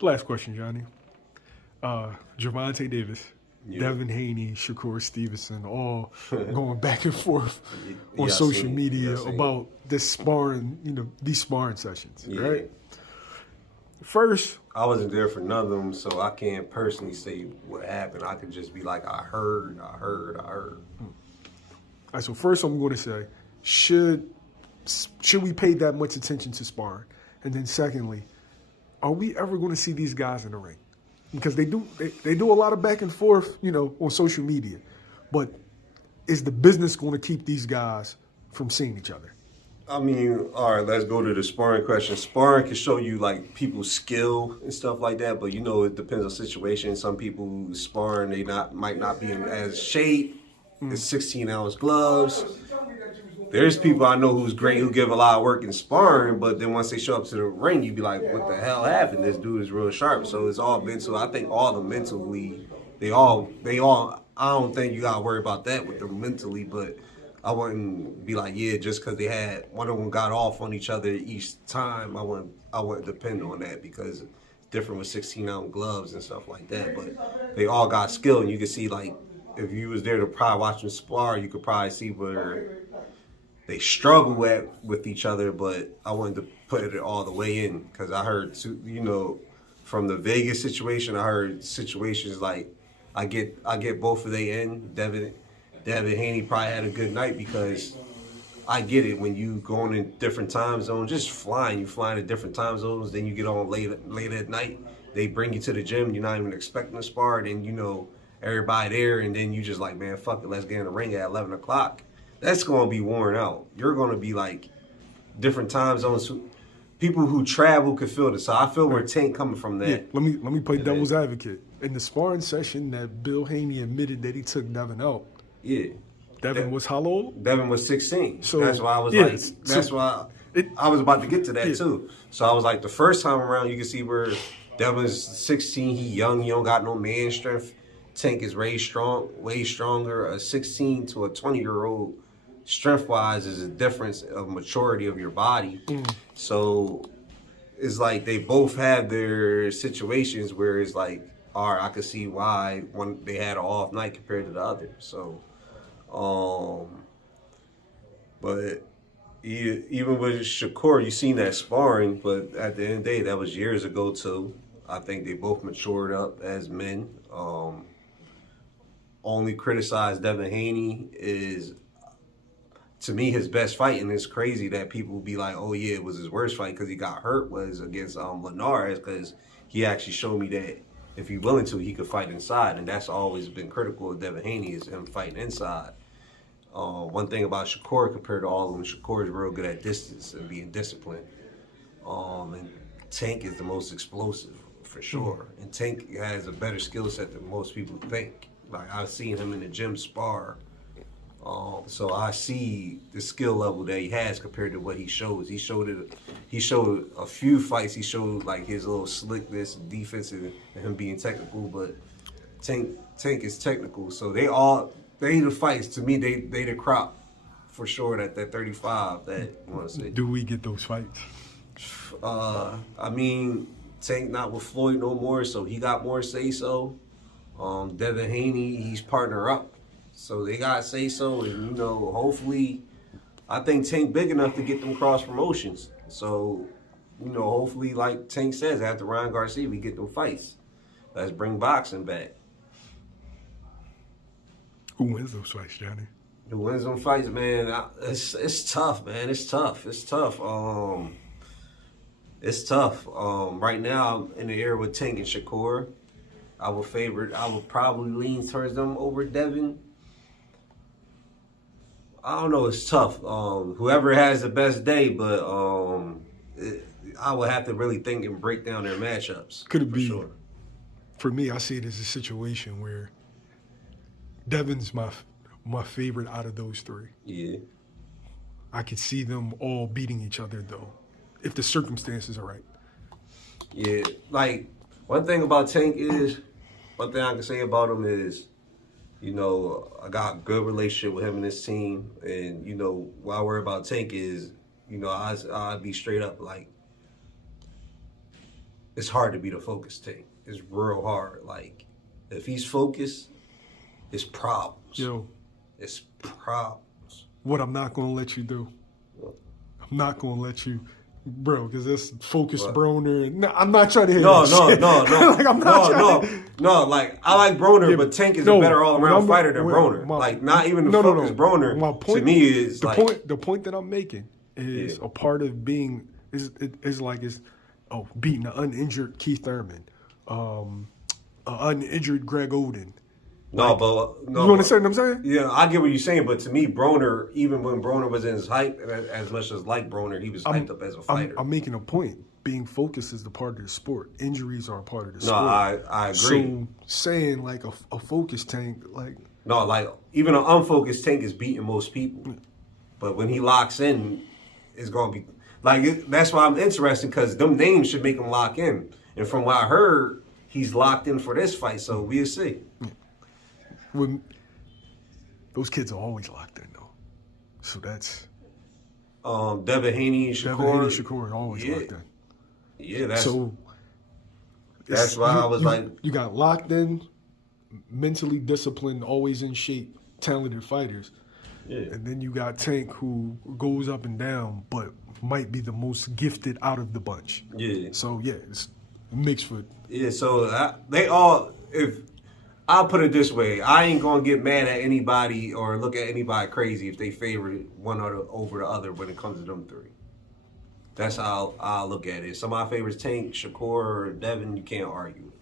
Last question, Johnny. Gervonta Davis, Yeah. Devin Haney, Shakur Stevenson, all going back and forth on Yeah, I social seen it. media Yeah, I seen it. about this sparring, these sparring sessions, Yeah. right? First, I wasn't there for none of them, so I can't personally say what happened. I could just be like, I heard. so first I'm going to say, should we pay that much attention to sparring? And then secondly, are we ever going to see these guys in the ring? Because they do a lot of back and forth, on social media. But is the business going to keep these guys from seeing each other? I mean, all right, let's go to the sparring question. Sparring can show you like people's skill and stuff like that, but it depends on situation. Some people who sparring, might not be in as shape. It's 16-ounce gloves. There's people I know who's great who give a lot of work in sparring, but then once they show up to the ring, you be like, what the hell happened? This dude is real sharp. So it's all mental. I think all the mentally, they all. I don't think you gotta worry about that with them mentally, but I wouldn't be like, yeah, just because they had one of them got off on each other each time. I wouldn't depend on that because it's different with 16-ounce gloves and stuff like that. But they all got skill, and you can see like if you was there to probably watch them spar, you could probably see where they struggle with each other. But I wanted to put it all the way in because I heard from the Vegas situation, I heard situations like I get both of they in. Devin Haney probably had a good night because I get it when you going in different time zones, just flying. You flying in different time zones, then you get on late at night. They bring you to the gym. You're not even expecting to spar. Then everybody there, and then you just like, man, fuck it, let's get in the ring at 11 o'clock. That's gonna be worn out. You're gonna be like different time zones. People who travel could feel this. So I feel where Tank coming from that. Yeah, let me play devil's advocate. In the sparring session that Bill Haney admitted that he took Devin out. Yeah. Devin was how old? Devin was 16. So that's why I was I was about to get to that too. So I was like, the first time around, you can see where Devin's 16, he young, he don't got no man strength. Tank is way stronger. A 16 to a 20-year-old, strength-wise, is a difference of maturity of your body. So it's like they both have their situations where it's like, all right, I can see why one they had an off night compared to the other. So, but even with Shakur, you seen that sparring, but at the end of the day, that was years ago too. I think they both matured up as men. Only criticize Devin Haney is, to me, his best fight, and it's crazy that people be like, oh yeah, it was his worst fight because he got hurt, was against Linares, because he actually showed me that if he's willing to, he could fight inside, and that's always been critical of Devin Haney, is him fighting inside. One thing about Shakur compared to all of them, Shakur is real good at distance and being disciplined. And Tank is the most explosive, for sure. And Tank has a better skill set than most people think. Like, I've seen him in the gym spar. So I see the skill level that he has compared to what he shows. He showed a few fights. He showed like his little slickness, defensive, and him being technical. But Tank is technical. So they the fights. To me, they the crop for sure. That 35. That I want to say. Do we get those fights? I mean, Tank not with Floyd no more, so he got more say so. Devin Haney, he's partner up. So they got to say so, and hopefully, I think Tank big enough to get them cross promotions. So, hopefully, like Tank says, after Ryan Garcia, we get them fights. Let's bring boxing back. Who wins those fights, Johnny? Who wins them fights, man? It's tough, man. It's tough. It's tough. It's tough. Right now, I'm in the air with Tank and Shakur. I would probably lean towards them over Devin. I don't know. It's tough. Whoever has the best day, but I would have to really think and break down their matchups. Could it be? Sure. For me, I see it as a situation where Devin's my favorite out of those three. Yeah. I could see them all beating each other though, if the circumstances are right. Yeah. Like, one thing I can say about him is, I got a good relationship with him and his team. And, what I worry about Tank is, I'll be straight up like, it's hard to be the focus Tank. It's real hard. Like, if he's focused, it's problems. Yo, It's problems. what I'm not going to let you do. I'm not going to let you, bro, because that's focused Broner. And, no, I'm not trying to hear No. like, I'm not no. Like, I like Broner, but Tank is a better all-around fighter than Broner. Like, not even the focus Broner. My point, to me is the point that I'm making is a part of being is beating an uninjured Keith Thurman, an uninjured Greg Oden. You understand what I'm saying? Yeah, I get what you're saying, but to me, Broner, even when Broner was in his hype, as much as like Broner, he was hyped up as a fighter. I'm making a point. Being focused is the part of the sport. Injuries are a part of the sport. No, I agree. So saying like a focus Tank, like no, like even an unfocused Tank is beating most people, but when he locks in, it's gonna be like that's why I'm interested because them names should make him lock in. And from what I heard, he's locked in for this fight, so we'll see. When those kids are always locked in though, so that's Devin Haney Shakur. Devin Haney Shakur are always locked in. Yeah, that's why I was like, you got locked in, mentally disciplined, always in shape, talented fighters, and then you got Tank who goes up and down, but might be the most gifted out of the bunch. Yeah. So it's mixed for. Yeah. So they all if. I'll put it this way. I ain't going to get mad at anybody or look at anybody crazy if they favor one over the other when it comes to them three. That's how I'll look at it. Some of my favorites, Tank, Shakur, or Devin, you can't argue.